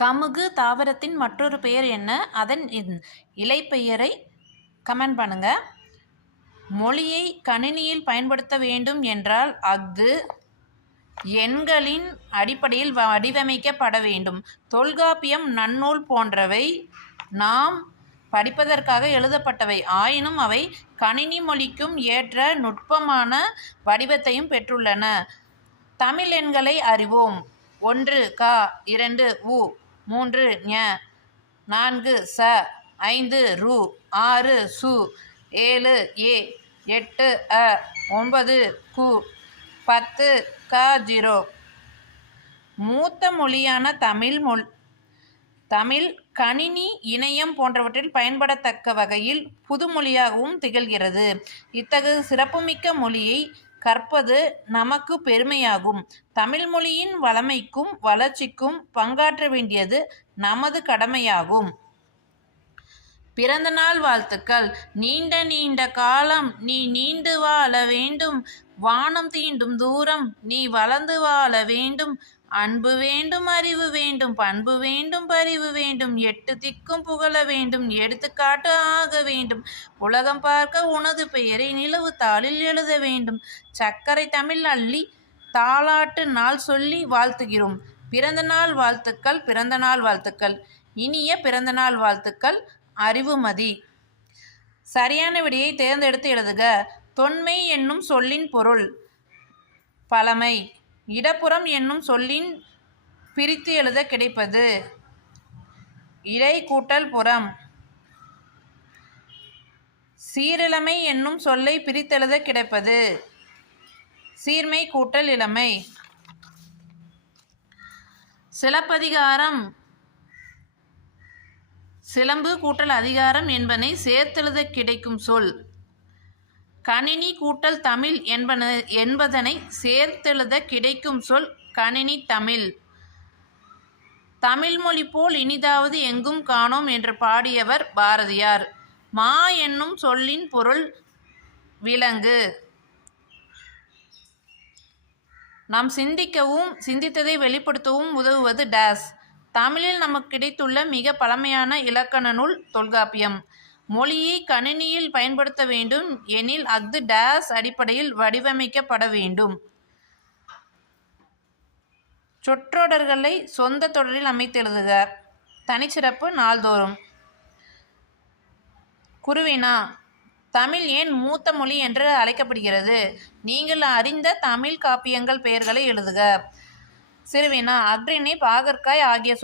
கமுகு தாவரத்தின் மற்றொரு பெயர் என்ன? அதன் இலை பெயரை கமெண்ட் பண்ணுங்க. மொழியை கணினியில் பயன்படுத்த வேண்டும் என்றால் அஃது எண்களின் அடிப்படையில் வடிவமைக்கப்பட வேண்டும். தொல்காப்பியம் நன்னூல் போன்றவை நாம் படிப்பதற்காக எழுதப்பட்டவை. ஆயினும் அவை கணினி மொழிக்கும் ஏற்ற நுட்பமான வடிவத்தையும் பெற்றுள்ளன. தமிழ் எண்களை அறிவோம். ஒன்று க இரண்டு உ மூன்று ஞ. நான்கு ச. ஐந்து ரு. ஆறு சு. ஏழு ஏ. எட்டு அ. ஒன்பது கு. பத்து க. ஜீரோ. மூத்த மொழியான தமிழ் மொழ் தமிழ் கணினி இணையம் போன்றவற்றில் பயன்படத்தக்க வகையில் புதுமொழியாகவும் திகழ்கிறது. இத்தகு சிறப்புமிக்க மொழியை கற்பது நமக்கு பெருமையாகும். தமிழ் மொழியின் வளமைக்கும் வளர்ச்சிக்கும் பங்காற்ற வேண்டியது நமது கடமையாகும். பிறந்தநாள் வாழ்த்துக்கள். நீண்ட நீண்ட காலம் நீ நீண்டு வாழ வேண்டும். வானம் தீண்டும் தூரம் நீ வளர்ந்து வாழ வேண்டும். அன்பு வேண்டும் அறிவு வேண்டும் பண்பு வேண்டும் பறிவு வேண்டும் எட்டு திக்கும் புகழ வேண்டும் எடுத்துக்காட்டு ஆக வேண்டும். உலகம் பார்க்க உனது பெயரை நிலவு தாளில் எழுத வேண்டும். சர்க்கரை தமிழ் அள்ளி தாளாட்டு நாள் சொல்லி வாழ்த்துகிறோம். பிறந்த நாள் வாழ்த்துக்கள் பிறந்தநாள் வாழ்த்துக்கள். இனிய பிறந்தநாள் வாழ்த்துக்கள் அறிவுமதி சரியான விடையை தேர்ந்தெடுத்து எழுதுக. தொன்மை என்னும் சொல்லின் பொருள் பழமை. இடப்புறம் என்னும் சொல்லின் பிரித்து எழுத கிடைப்பது. இடை கூட்டல் புறம். சீரிழமை என்னும் சொல்லை பிரித்தெழுத கிடைப்பது. சீர்மை கூட்டல் இளமை. சிலப்பதிகாரம். சிலம்பு கூட்டல் அதிகாரம் என்பனை சேர்த்தெழுத கிடைக்கும் சொல். கணினி கூட்டல் தமிழ் என்பன என்பதனை சேர்த்தெழுத கிடைக்கும் சொல் கணினி தமிழ். தமிழ்மொழி போல் இனிதாவது எங்கும் காணோம் என்று பாடியவர் பாரதியார். மா என்னும் சொல்லின் பொருள் விலங்கு. நாம் சிந்திக்கவும் சிந்தித்ததை வெளிப்படுத்தவும் உதவுவது டேஸ். தமிழில் நமக்கு கிடைத்துள்ள மிக பழமையான இலக்கண நூல் தொல்காப்பியம். மொழியை கணினியில் பயன்படுத்த வேண்டும் எனில் அஃது டேஸ் அடிப்படையில் வடிவமைக்கப்பட வேண்டும். சொற்றொடர்களை சொந்த தொடரில் அமைத்து எழுதுக. தனிச்சிறப்பு நாள்தோறும். குருவினா தமிழ் ஏன் மூத்த மொழி என்று அழைக்கப்படுகிறது? நீங்கள் அறிந்த தமிழ் காப்பியங்கள் பெயர்களை எழுதுக. சிறுவினா அக்ரினி பாகற்காய் ஆகிய